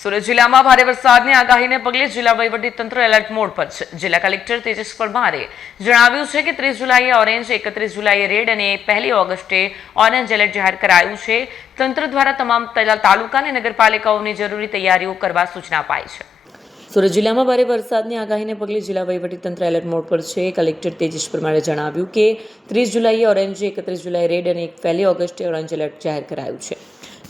સુરત જિલ્લામાં ભારે વરસાદની આગાહીને પગલે જિલ્લા વહીવટીતંત્ર એલર્ટ મોડ પર છે. જિલ્લા કલેક્ટર તેજસ પરમારે જણાવ્યું છે કે 30 જુલાઈએ ઓરેન્જ, 31 જુલાઈએ રેડ અને 1 ઓગસ્ટે ઓરેન્જ એલર્ટ જાહેર કરાયું છે. તંત્ર દ્વારા તમામ તાલુકા અને નગરપાલિકાઓની જરૂરી તૈયારીઓ કરવા સૂચના અપાઈ છે. સુરત જિલ્લામાં ભારે વરસાદની આગાહીને પગલે જિલ્લા વહીવટીતંત્ર એલર્ટ મોડ પર છે. કલેક્ટર તેજસ પરમારે જણાવ્યું કે 30 જુલાઈએ ઓરેન્જ, 31 જુલાઈએ રેડ અને 1 ઓગસ્ટે ઓરેન્જ એલર્ટ જાહેર કરાયું છે.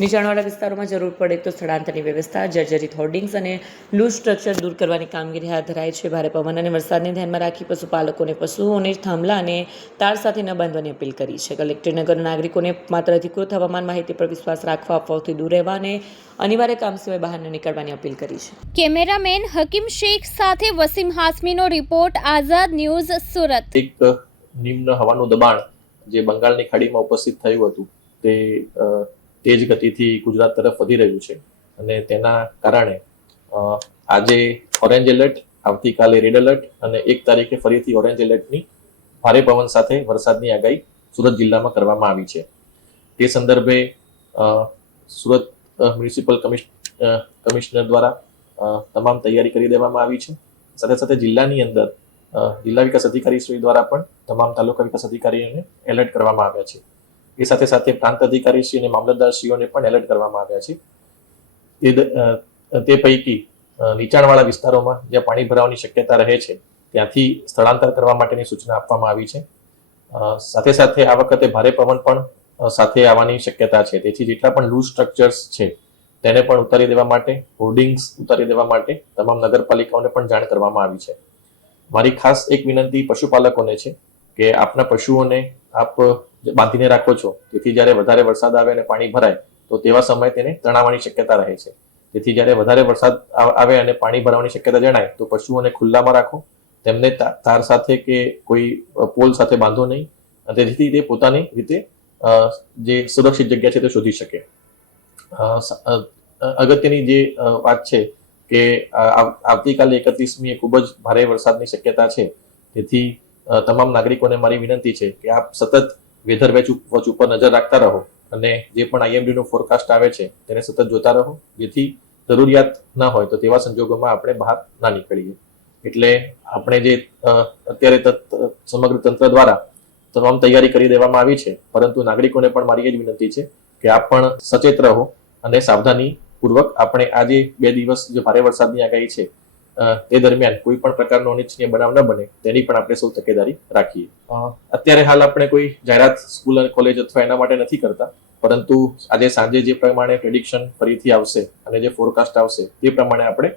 નીચાણવાળા વિસ્તારોમાં જરૂર પડે તો સ્થળાંતરની વ્યવસ્થા, જર્જરિત હોર્ડિંગ્સ અને લૂઝ સ્ટ્રક્ચર દૂર કરવાની કામગીરી હાથ ધરાઈ છે. ભારે પવન અને વરસાદને ધ્યાનમાં રાખી પશુપાલકોને પશુઓને થાંભલા અને તાર સાથે ન બાંધવાની અપીલ કરી છે. કલેક્ટર નગર નાગરિકોને માત્ર અધિકૃત હવામાન માહિતી પર વિશ્વાસ રાખવા, અફવાઓથી દૂર રહેવા અને અનિવાર્ય કામ સિવાય બહાર ન નીકળવાની અપીલ કરી છે. કેમેરામેન હકીમ શેખ સાથે વસીમ હાસમીનો રિપોર્ટ, આઝાદ ન્યૂઝ, સુરત. એક નિમ્ન હવાનું દબાણ જે બંગાળની ખાડીમાં ઉપસ્થિત થયું હતું તે તેજ ગતિથી ગુજરાત તરફ વધી રહ્યું છે અને તેના કારણે આજે ઓરેન્જ એલર્ટ, આવતીકાલે રેડ એલર્ટ અને 1 તારીખે ફરીથી ઓરેન્જ એલર્ટની ભારે પવન સાથે વરસાદની આગાહી સુરત જિલ્લામાં કરવામાં આવી છે. તે સંદર્ભે સુરત મ્યુનિસિપલ કમિશનર દ્વારા તમામ તૈયારી કરી દેવામાં આવી છે. સાથે સાથે જિલ્લાની અંદર જિલ્લા વિકાસ અધિકારીશ્રી દ્વારા પણ તમામ તાલુકા વિકાસ અધિકારીઓને એલર્ટ કરવામાં આવ્યા છે. એ સાથે સાથે પ્રાંત અધિકારીશ્રી અને મામલતદારશ્રીઓને પણ એલર્ટ કરવામાં આવ્યા છે. તે પૈકી નીચાણવાળા વિસ્તારોમાં જ્યાં પાણી ભરાવાની શક્યતા રહે છે ત્યાંથી સ્થળાંતર કરવા માટેની સૂચના આપવામાં આવી છે. સાથે સાથે આ વખતે ભારે પવન પણ સાથે આવવાની શક્યતા છે. તેથી જેટલા પણ લૂઝ સ્ટ્રક્ચર્સ છે તેને પણ ઉતારી દેવા માટે, હોર્ડિંગ્સ ઉતારી દેવા માટે તમામ નગરપાલિકાઓને પણ જાણ કરવામાં આવી છે. મારી ખાસ એક વિનંતી પશુપાલકોને છે કે આપના પશુઓને આપ બાંધીને રાખો છો, તેથી જ્યારે વધારે વરસાદ આવે અને પાણી ભરાય તો તેવા સમયે તેને તણાવવાની શક્યતા રહે છે. તેથી જ્યારે વધારે વરસાદ આવે અને પાણી ભરાવાની શક્યતા જણાય તો પશુઓને ખુલ્લામાં રાખો, તેમને તાર સાથે કે કોઈ પોલ સાથે બાંધો નહીં, તેથી તે પોતાની રીતે જે સુરક્ષિત જગ્યા છે તે શોધી શકે. અગત્યની જે વાત છે કે આવતીકાલે 31મીએ ખૂબ જ ભારે વરસાદની શક્યતા છે. તેથી તમામ નાગરિકોને મારી વિનંતી છે કે આપ સતત વેધર વોચ ઉપર નજર રાખતા રહો અને જે પણ IMD નો ફોરકાસ્ટ આવે છે તેને સતત જોતા રહો, જેથી જરૂરિયાત ના હોય તો તેવા સંજોગોમાં આપણે બહાર ના નીકળીએ. એટલે આપણે જે અત્યારે સમગ્ર તંત્ર દ્વારા તમામ તૈયારી કરી દેવામાં આવી છે, પરંતુ નાગરિકોને પણ મારી એ જ વિનંતી છે કે આપ પણ સચેત રહો અને સાવધાની પૂર્વક આપણે આ જે 2 દિવસ જે ભારે વરસાદની આગાહી છે તે દરમિયાન કોઈ પણ પ્રકારનો અનિચ્છનીય બનાવ ન બને તેની પણ આપણે સૌ તકેદારી રાખીએ. અત્યારે હાલ આપણે કોઈ જાહેરાત સ્કૂલ અને કોલેજ અથવા એના માટે નથી કરતા, પરંતુ આજે સાંજે જે પ્રમાણે પ્રેડિક્શન ફરીથી આવશે અને જે ફોરકાસ્ટ આવશે તે પ્રમાણે આપણે